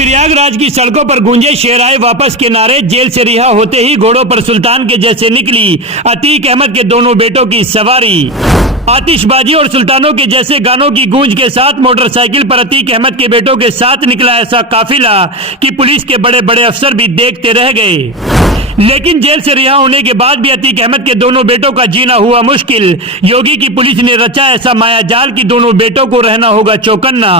प्रयागराज की सड़कों पर गूंजे शेर आए वापस के नारे। जेल से रिहा होते ही घोड़ों पर सुल्तान के जैसे निकली अतीक अहमद के दोनों बेटों की सवारी। आतिशबाजी और सुल्तानों के जैसे गानों की गूंज के साथ मोटरसाइकिल पर अतीक अहमद के बेटों के साथ निकला ऐसा काफिला कि पुलिस के बड़े बड़े अफसर भी देखते रह गए। लेकिन जेल से रिहा होने के बाद भी अतीक अहमद के दोनों बेटों का जीना हुआ मुश्किल। योगी की पुलिस ने रचा ऐसा मायाजाल कि दोनों बेटों को रहना होगा चौकन्ना।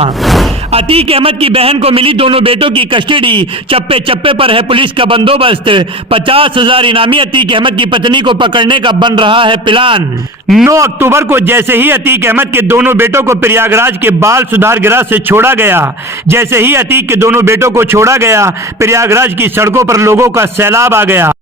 अतीक अहमद की बहन को मिली दोनों बेटों की कस्टडी। चप्पे चप्पे पर है पुलिस का बंदोबस्त। 50,000 इनामी अतीक अहमद की पत्नी को पकड़ने का बन रहा है प्लान। 9 अक्टूबर को जैसे ही अतीक अहमद के दोनों बेटों को प्रयागराज के बाल सुधार गृह से छोड़ा गया, जैसे ही अतीक के दोनों बेटों को छोड़ा गया, प्रयागराज की सड़कों पर लोगों का सैलाब आ गया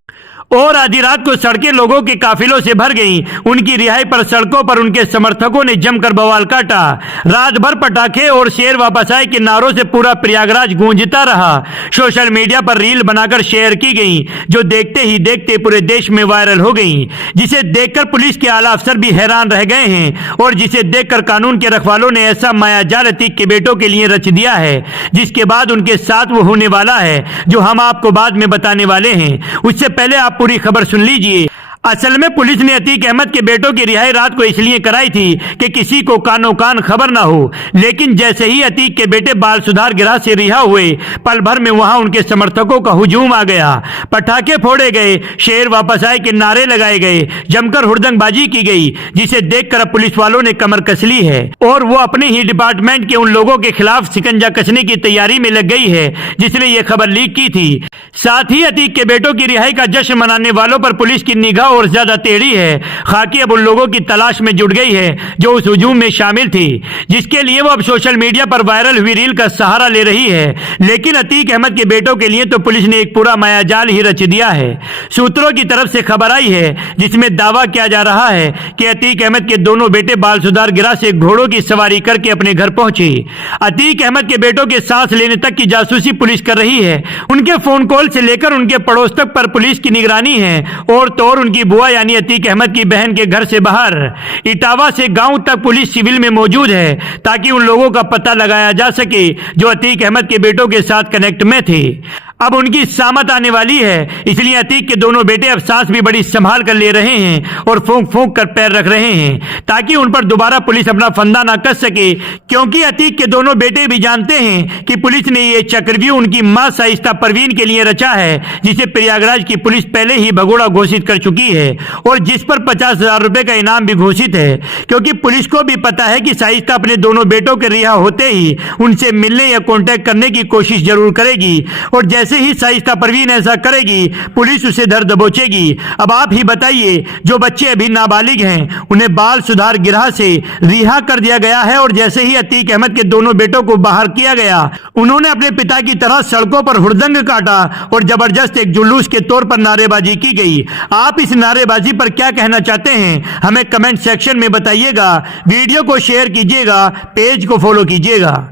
और आधी रात को सड़कें लोगों के काफिलों से भर गईं। उनकी रिहाई पर सड़कों पर उनके समर्थकों ने जमकर बवाल काटा। रात भर पटाखे और शेर वापस आए के नारों से पूरा प्रयागराज गूंजता रहा। सोशल मीडिया पर रील बनाकर शेयर की गई, जो देखते ही देखते पूरे देश में वायरल हो गई, जिसे देखकर पुलिस के आला अफसर भी हैरान रह गए हैं और जिसे देखकर कानून के रखवालों ने ऐसा मायाजाल अतीक के बेटों के लिए रच दिया है, जिसके बाद उनके साथ वो होने वाला है, जो हम आपको बाद में बताने वाले हैं। उससे पहले आप पूरी खबर सुन लीजिए। असल में पुलिस ने अतीक अहमद के बेटों की रिहाई रात को इसलिए कराई थी कि किसी को कानो कान खबर ना हो। लेकिन जैसे ही अतीक के बेटे बाल सुधार गृह से रिहा हुए, पल भर में वहां उनके समर्थकों का हुजूम आ गया। पटाखे फोड़े गए, शेर वापस आए के नारे लगाए गए, जमकर हुड़दंगबाजी की गई, जिसे देखकर अब पुलिस वालों ने कमर कस ली है और वो अपने ही डिपार्टमेंट के उन लोगों के खिलाफ शिकंजा कसने की तैयारी में लग गई है जिसने ये खबर लीक की थी। साथ ही अतीक के बेटों की रिहाई का जश्न मनाने वालों पर पुलिस की निगाह और ज्यादा टेढ़ी है। खाकी अब उन लोगों की तलाश में जुट गई है जो उस हुजूम में शामिल थी, जिसके लिए वो अब सोशल मीडिया पर वायरल हुई रील का सहारा ले रही है। लेकिन अतीक अहमद के बेटों के लिए तो पुलिस ने एक पूरा मायाजाल ही रच दिया है। सूत्रों की तरफ से खबर आई है जिसमें दावा किया जा रहा है कि अतीक अहमद के दोनों बेटे बाल सुधार गृह से घोड़ों की सवारी करके अपने घर पहुंचे। अतीक अहमद के बेटों के सांस लेने तक की जासूसी पुलिस कर रही है। उनके फोन कॉल से लेकर उनके पड़ोस तक पर पुलिस की निगरानी है और तो और उनकी बुआ यानी अतीक अहमद की बहन के घर से बाहर इटावा से गांव तक पुलिस सिविल में मौजूद है, ताकि उन लोगों का पता लगाया जा सके जो अतीक अहमद के बेटों के साथ कनेक्ट में थे। अब उनकी सामत आने वाली है, इसलिए अतीक के दोनों बेटे अब सांस भी बड़ी संभाल कर ले रहे हैं और फूंक फूंक कर पैर रख रहे हैं, ताकि उन पर दोबारा पुलिस अपना फंदा ना कस सके। क्योंकि अतीक के दोनों बेटे भी जानते हैं कि पुलिस ने ये चक्रव्यूह उनकी मां शाइस्ता परवीन के लिए रचा है, जिसे प्रयागराज की पुलिस पहले ही भगोड़ा घोषित कर चुकी है और जिस पर 50,000 रुपए का इनाम भी घोषित है। क्योंकि पुलिस को भी पता है कि शाइस्ता अपने दोनों बेटों के रिहा होते ही उनसे मिलने या कॉन्टेक्ट करने की कोशिश जरूर करेगी और जैसे ही शाइस्ता परवीन ऐसा करेगी, पुलिस उसे धर दबोचेगी। अब आप ही बताइए, जो बच्चे अभी नाबालिग हैं उन्हें बाल सुधार गृह से रिहा कर दिया गया है और जैसे ही अतीक अहमद के दोनों बेटों को बाहर किया गया, उन्होंने अपने पिता की तरह सड़कों पर हुड़दंग काटा और जबरदस्त एक जुलूस के तौर पर नारेबाजी की गई। आप इस नारेबाजी पर क्या कहना चाहते हैं, हमें कमेंट सेक्शन में बताइएगा। वीडियो को शेयर कीजिएगा, पेज को फॉलो कीजिएगा।